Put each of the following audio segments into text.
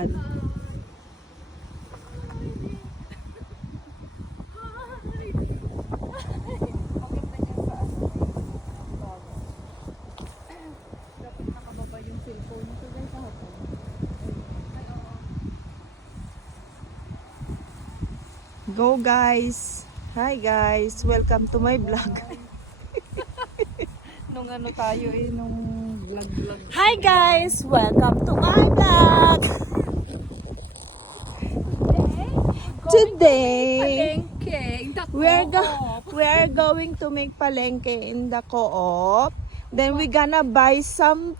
Go guys! Hi guys! Welcome to my vlog. Nung ano tayo nung vlog. Hi guys! Welcome to my vlog! Today, we're going to make palengke in the co-op. Then we're gonna buy some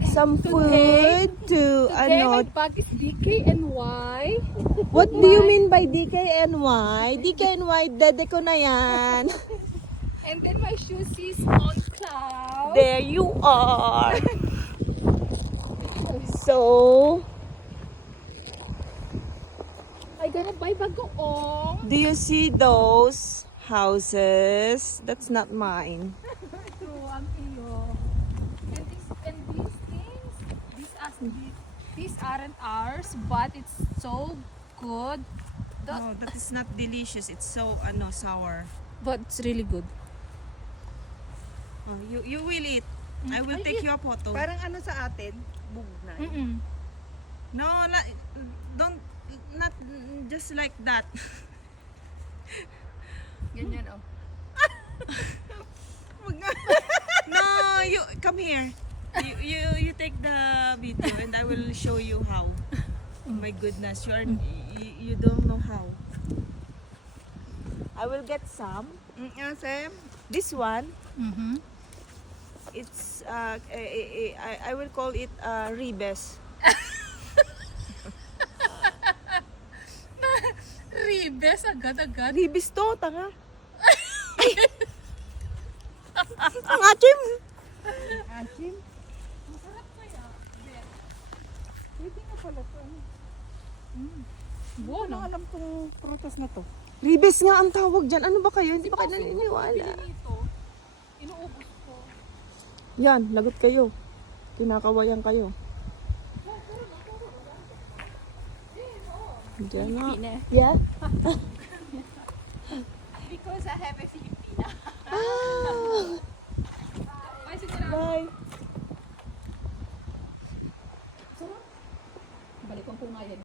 food to Today my bag is DKNY. What do you mean by DKNY? DKNY, dede ko na yan. And then my shoes is on cloud. There you are. So, I gonna buy bagoong. do you see those houses? That's not mine. Truan iyo. And these things, these aren't ours, but it's so good. No, that is not delicious. It's so sour. But it's really good. Oh, you will eat. I will take you a photo. Parang ano sa atin, bugnay. No, don't not just like that. Ganyan oh. No, you come here. You take the video and I will show you how. Oh my goodness, you don't know how. I will get some. Sam? This one, it's I will call it ribes. Ribes agad-agad. Ribes to, tanga. Ang achim. Achim? Masarap kaya. Pwede nga pala to. Buo Ano no? alam tong prutas na to? Ribes nga ang tawag dyan. Ano ba kayo? Hindi ba kayo naniniwala? Dito, inuubos ko. Yan, lagot kayo. Kinakawayan kayo. Diyan na. Yeah? Because I have a Filipina. Ah, Bye, sige na. bye. Balik ko nga yan.